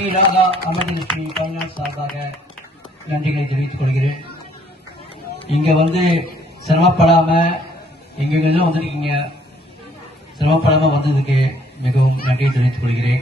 ஸ்ரீ ராதா அமர்லட்சுமி கலைஞர் சார்பாக நன்றிகளை தெரிவித்துக் கொள்கிறேன். இங்க வந்து சிரமப்படாம எங்கெங்கெல்லாம் வந்திருக்கீங்க சிரமப்படாம வந்ததுக்கு மிகவும் நன்றியை தெரிவித்துக் கொள்கிறேன்.